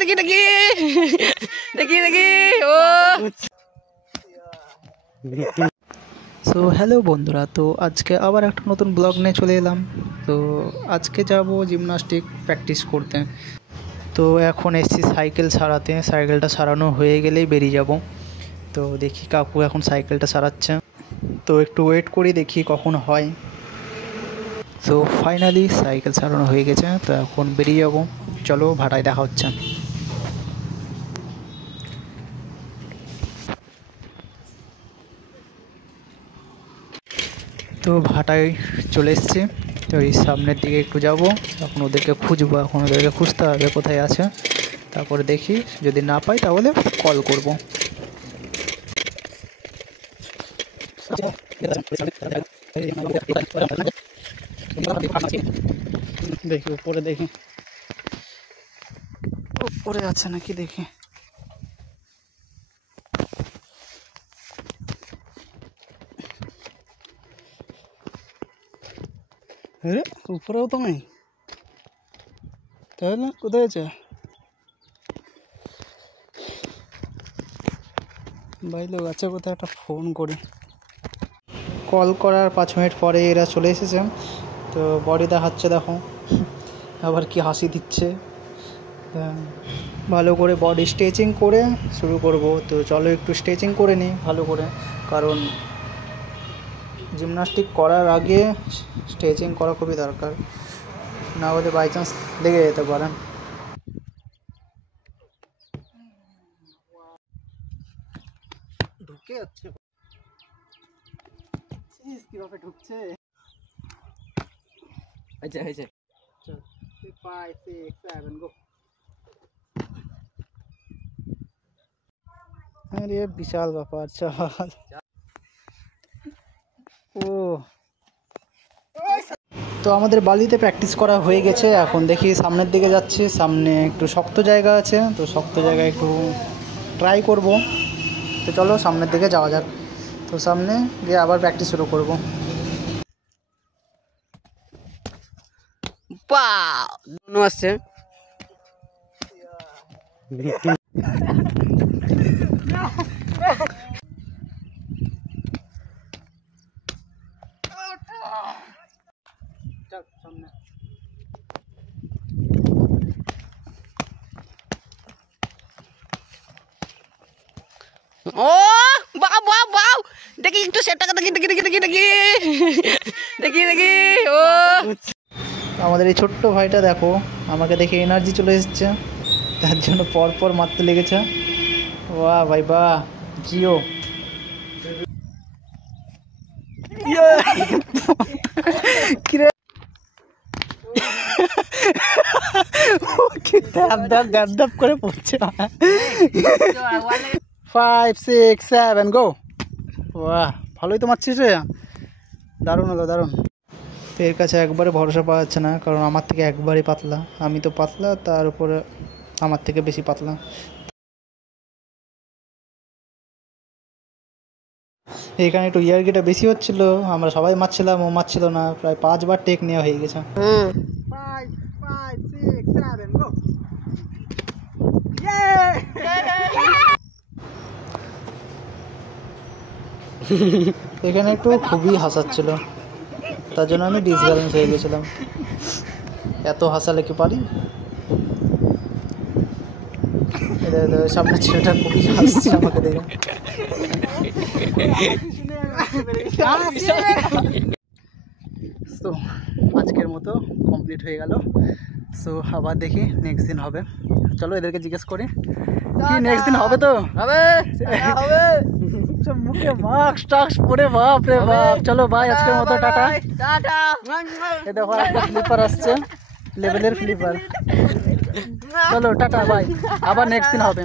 দেখি দেখি দেখি দেখি ও সো হ্যালো বন্ধুরা, তো আজকে আবার একটা নতুন ব্লগ নিয়ে চলে এলাম। তো আজকে যাব জিমনাস্টিক প্র্যাকটিস করতে। তো এখন এসেছি সাইকেল সারাতে, সাইকেলটা সারানো হয়ে গেলেই বেরিয়ে যাব। তো দেখি কাকু এখন সাইকেলটা সারাচ্ছে, তো একটু ওয়েট করি দেখি কখন হয়। তো ফাইনালি সাইকেল সারানো হয়ে গেছে, তো এখন বেরিয়ে যাব। চলো ভাটায় দেখা হচ্ছে। তো ভাটায় চলে এসছে, তো এই সামনের দিকে একটু যাব। এখন ওদেরকে খুঁজবো, এখন ওদেরকে খুঁজতে হবে কোথায় আছে। তারপরে দেখি যদি না পাই তাহলে কল করব। দেখি উপরে, দেখি উপরে আছে নাকি দেখি। আরে উপরেও তো নেই, তাহলে কোথায় আছে? ভাই লোক আছে কোথায়, একটা ফোন করি। কল করার 5 মিনিট পরে এরা চলে এসেছে। তো বডি দেখাচ্ছে, দেখো আবার কি হাসি দিচ্ছে। ভালো করে বডি স্ট্রেচিং করে শুরু করব। তো চলো একটু স্ট্রেচিং করে নিই ভালো করে, কারণ জিমনাস্টিক করার আগে স্ট্রেচিং করা খুবই দরকার, না হলে বাই চান্স লেগে যেতে পারে। ঢুকে যাচ্ছে, কিভাবে ঢুকছে। আচ্ছা আচ্ছা, 5 6 7 গো। আরে বিশাল ব্যাপার, চল। ও তো আমাদের বালিতে প্র্যাকটিস করা হয়ে গেছে, এখন দেখি সামনের দিকে যাচ্ছি। সামনে একটু শক্ত জায়গা আছে, তো শক্ত জায়গায় একটু ট্রাই করব। তো চলো সামনের দিকে যাওয়া যাক। তো সামনে গিয়ে আবার প্র্যাকটিস শুরু করব। আসছে ও বাউ বাউ বাউ, দেখি একটু সেটটাকে দেখি দেখি দেখি দেখি দেখি দেখি দেখি ও আমাদের এই ছোট্ট ভাইটা দেখো, আমাকে দেখে এনার্জি চলে এসেছে, তার জন্য পর পর মারতে লেগেছে। বাহ ভাই বাহ, জিও। কিরে দাপ দাপ করে পড়ছে। 5 6 7 গো। বাহ ভালোই তো মারছিস রে, দারুণ হলো দারুণ। তো এর কাছে একবারে ভরসা পাওয়া যাচ্ছে না, কারণ আমার থেকে একবারই পাতলা, আমি তো পাতলা, তার উপরে আমার থেকে বেশি পাতলা। এখানে একটু ইয়ার্কিটা বেশি হচ্ছিল, আমরা সবাই মারছিলাম, ও মারছিল না। প্রায় 5 বার টেক নেওয়া হয়ে গেছে। 5 5 6 7 গো। এখানে একটু খুবই হাসাচ্ছিল, তার জন্য আমি ডিসব্যালেন্স হয়ে গেছিলাম। এত হাসালে কি পারি। সামনের ছেলেটা খুবই হাসছে আমাকে দেখে। তো আজকের মতো কমপ্লিট হয়ে গেল। সো আবার দেখি নেক্সট দিন হবে। চলো এদেরকে জিজ্ঞেস করি, কি নেক্সট দিন হবে? তো হবে হবে। মুখে মাস্ক টাক্স পরে, বাপ রে বাপ। চলো ভাই আজকের মতো টাটা টাটা। এই দেখো একটা ফ্লিপার আসছে, লেভেলের ফ্লিপার। চলো টাটা ভাই, আবার নেক্সট দিন হবে।